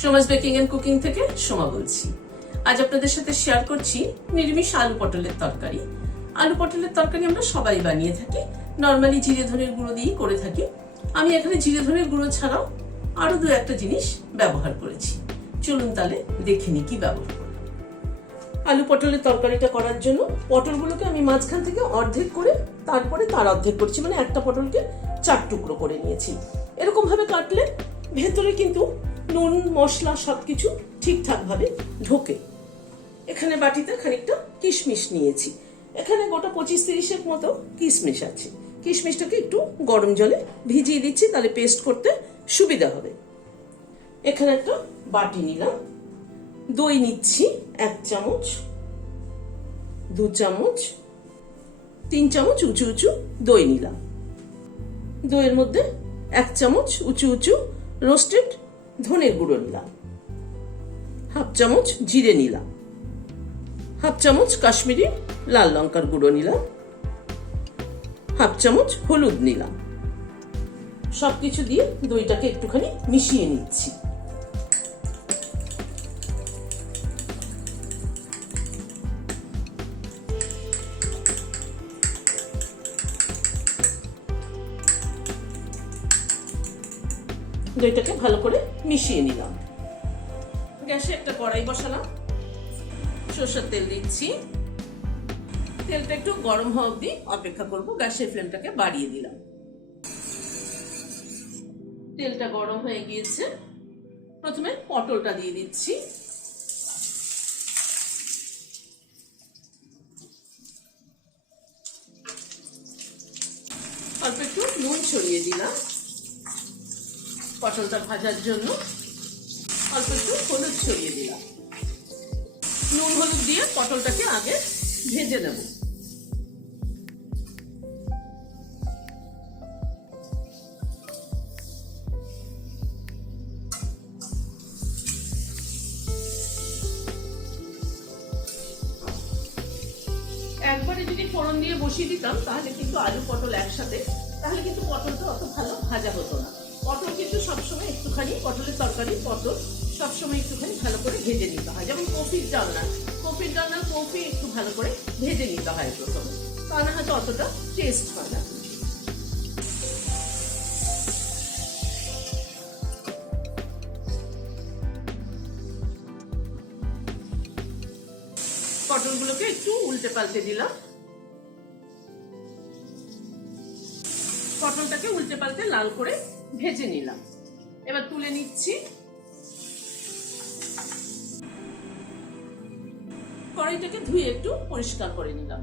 Soma's baking and cooking থেকে সোমা বলছি। আজ আপনাদের সাথে শেয়ার করছি নিরামিষ আলু পটলের তরকারি। আলু পটলের তরকারি আমরা সবাই বানিয়ে থাকি, নর্মালি জিরে ধনের গুঁড়ো দিয়েই করে থাকি। আমি এখানে জিরে ধনের গুঁড়ো ছাড়াও আরো দু একটা জিনিস ব্যবহার করেছি। চলুন তাহলে দেখে নিই কি ব্যবহার করব। আলু পটলের তরকারিটা করার জন্য পটলগুলোকে আমি মাঝখান থেকে অর্ধেক করে তারপরে তার অর্ধেক করছি, মানে একটা পটলকে 4 টুকরো করে নিয়েছি। এরকম ভাবে কাটলে ভেতরে কিন্তু নুন মশলা সবকিছু ঠিকঠাক ভাবে ঢোকে। এখানে বাটিতে খানিকটা কিশমিশ নিয়েছি, এখানে গোটা 25-30 মতো কিশমিশ আছে। কিশমিশটাকে একটু গরম জলে ভিজিয়ে দিচ্ছি, তাহলে পেস্ট করতে সুবিধা হবে। এখানে একটা বাটি নিলাম, দই নিচ্ছি 1 চামচ, 2 চামচ, 3 চামচ উঁচু উঁচু দই নিলাম। দইয়ের মধ্যে 1 চামচ উঁচু উঁচু রোস্টেড ধনের গুঁড়ো নিলাম, 1/2 চামচ জিরে নিলাম, 1/2 চামচ কাশ্মীরি লাল লঙ্কার গুঁড়ো নিলাম, 1/2 চামচ হলুদ নিলাম। সবকিছু দিয়ে দইটাকে একটুখানি মিশিয়ে নিচ্ছি। দইটাকে ভালো করে মিশিয়ে নিলাম। গ্যাসে একটা কড়াই বসালাম, সরষের তেল দিচ্ছি। তেলটা একটু গরম হওয়া অবধি অপেক্ষা করব। গ্যাসের ফ্লেমটাকে বাড়িয়ে দিলাম। তেলটা গরম হয়ে গিয়েছে, প্রথমে পটলটা দিয়ে দিচ্ছি। অল্প একটু নুন ছড়িয়ে দিলাম পটলটা ভাজার জন্য। অল্প একটু হলুদ ছড়িয়ে দিলাম। নুন হলুদ দিয়ে পটলটাকে আগে ভেজে নেব। একবারে যদি ফোড়ন দিয়ে বসিয়ে দিতাম তাহলে কিন্তু আলু পটল একসাথে, তাহলে কিন্তু পটলটা অত ভালো ভাজা হতো না। পটল কিন্তু সবসময় একটুখানি, পটলের তরকারি পটল সবসময় একটুখানি ভালো করে ভেজে নিতে হয়। যেমন কপির ডালনা কপি একটু ভালো করে ভেজে নিতে হয় প্রথমে, তা না হয়তো অতটা টেস্ট হয় না। পটলগুলোকে একটু উল্টে পাল্টে দিলাম। পটলটাকে উল্টে পাল্টে লাল করে ভেজে নিলাম। এবার তুলে নিচ্ছি। কড়াইটাকে ধুয়ে একটু পরিষ্কার করে নিলাম,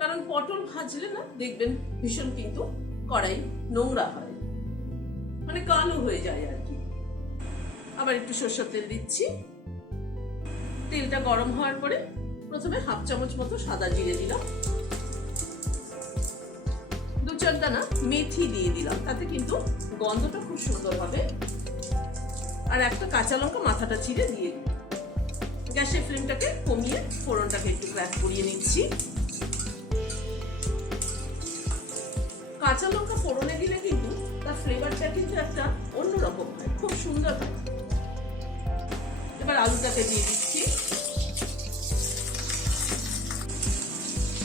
কারণ পটল ভাজলে না দেখবেন ভীষণ কিন্তু কড়াই নোংরা হয়, মানে কালো হয়ে যায় আর কি। আবার একটু সরষের তেল দিচ্ছি। তেলটা গরম হওয়ার পরে প্রথমে 1/2 চামচ মতো সাদা জিরে দিলাম, 2-4 দানা মেথি দিয়ে দিলাম, তাতে কিন্তু গন্ধটা খুব সুন্দর হবে। আর একটা কাঁচা লঙ্কা মাথাটা চিড়ে দিয়ে দিলাম। গ্যাসের ফ্লেমটাকে কমিয়ে ফোড়নটাকে একটু ক্র্যাক করিয়ে নিচ্ছি। কাঁচা লঙ্কা ফোড়নে দিলে কিন্তু তার ফ্লেভারটা কিন্তু একটা অন্যরকম হয়, খুব সুন্দর হয়। এবার আলুটাকে দিয়ে দিচ্ছি।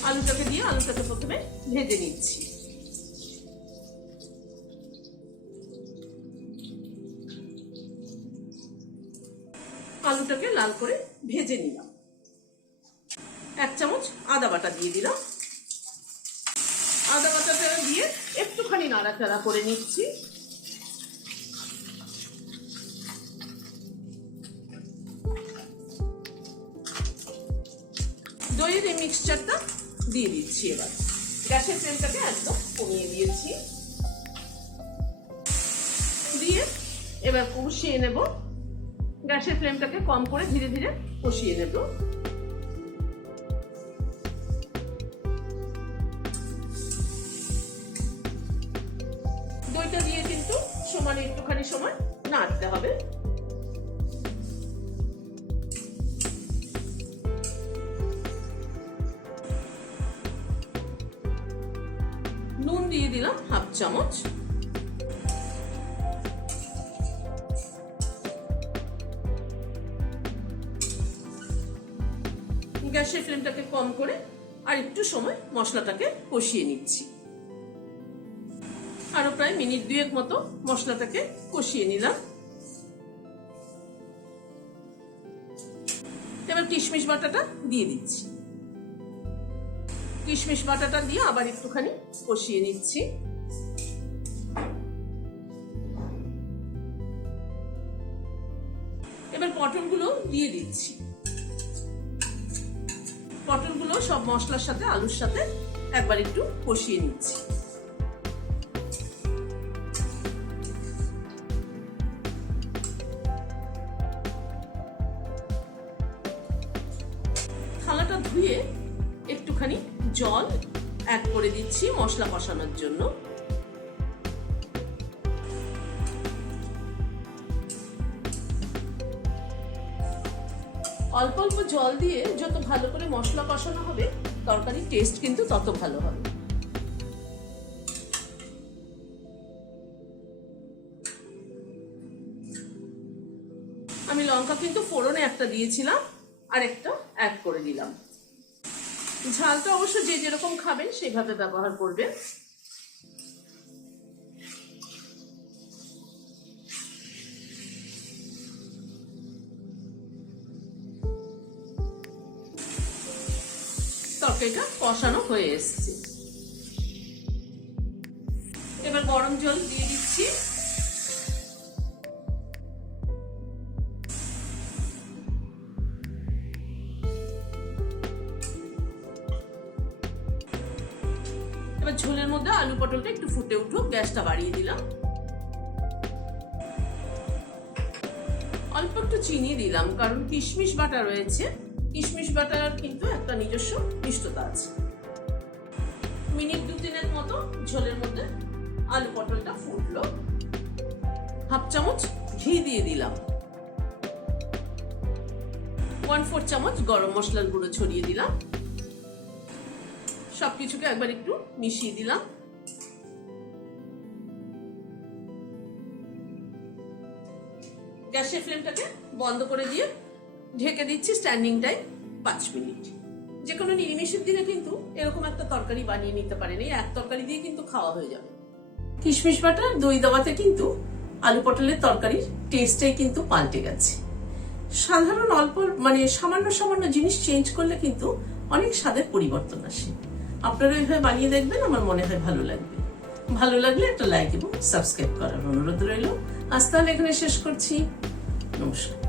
আলুটাকে প্রথমে ভেজে নিচ্ছি। আলুটাকে লাল করে ভেজে নিলাম। 1 চামচ আদা বাটা দিয়ে দিলাম। আদা বাটাটা দিয়ে একটুখানি নাড়াচাড়া করে নিচ্ছি। দইয়ের এই মিক্সচারটা দিয়ে দিচ্ছি। এবার গ্যাসের ফ্লেমটাকে একদম কমিয়ে দিয়েছি। দিয়ে এবার কষিয়ে নেব। গ্যাসের ফ্লেমটাকে কম করে ধীরে ধীরে কষিয়ে নেব। দইটা দিয়ে কিন্তু সমানে একটুখানি সময় নাড়তে হবে। নুন দিয়ে দিলাম 1/2 চামচ, গ্যাসের ফ্লেমটাকে কম করে আর একটু সময় মশলাটাকে কষিয়ে নিচ্ছি। আরো প্রায় মিনিট 2 মতো মশলাটাকে কষিয়ে নিলাম। এবার কিশমিশ বাটাটা দিয়ে দিচ্ছি। কিশমিশ বাটাটা দিয়ে আবার একটুখানি কষিয়ে নিচ্ছি। এবার পটলগুলো দিয়ে দিচ্ছি। পটলগুলো সব মশলার সাথে আলুর সাথে একবার একটু কষিয়ে নিচ্ছি। থালাটা ধুয়ে একটুখানি জল অ্যাড করে দিচ্ছি মশলা কষানোর জন্য। অল্প অল্প জল দিয়ে যত ভালো করে মশলা কষানো হবে তরকারির টেস্ট কিন্তু তত ভালো হবে। আমি লঙ্কা কিন্তু ফোড়নে একটা দিয়েছিলাম, আর একটা অ্যাড করে দিলাম। ঝালটা অবশ্য যে যেরকম খাবেন সেভাবে ব্যবহার করবেন। তরকারিটা কষানো হয়ে এসছে। এবার গরম জল দিয়ে দিচ্ছি। এবার ঝোলের মধ্যে আলু পটলটা একটু ফুটে উঠুক, গ্যাসটা বাড়িয়ে দিলাম। অল্প একটু চিনি দিলাম, কারণ কিশমিশ বাটা রয়েছে। কিশমিশ বাটার কিন্তু একটা নিজস্ব মিষ্টতা আছে। মিনিট 2-3 মতো ঝোলের মধ্যে আলু পটলটা ফুটলো। হাফ চামচ ঘি দিয়ে দিলাম। 1/4 চামচ গরম মশলার গুঁড়ো ছড়িয়ে দিলাম। সবকিছুকে একবার একটু মিশিয়ে দিলাম। গ্যাসের ফ্লেমটাকে বন্ধ করে দিয়ে ঢেকে দিচ্ছি স্ট্যান্ডিং টাইম 5 মিনিট। যে কোনো নিরামিষের দিনে কিন্তু এরকম একটা তরকারি বানিয়ে নিতে পারেন। এই এক তরকারি দিয়ে কিন্তু খাওয়া হয়ে যাবে। কিশমিশ বাটা দই দেওয়াতে কিন্তু আলু পটলের তরকারির টেস্টটাই কিন্তু পাল্টে গেছে। সাধারণ অল্প সামান্য সামান্য জিনিস চেঞ্জ করলে কিন্তু অনেক স্বাদের পরিবর্তন আসে। আপনারা এইভাবে বানিয়ে দেখবেন, আমার মনে হয় ভালো লাগবে। ভালো লাগলে একটা লাইক এবং সাবস্ক্রাইব করার অনুরোধ রইল। আজ তাহলে এখানে শেষ করছি। নমস্কার।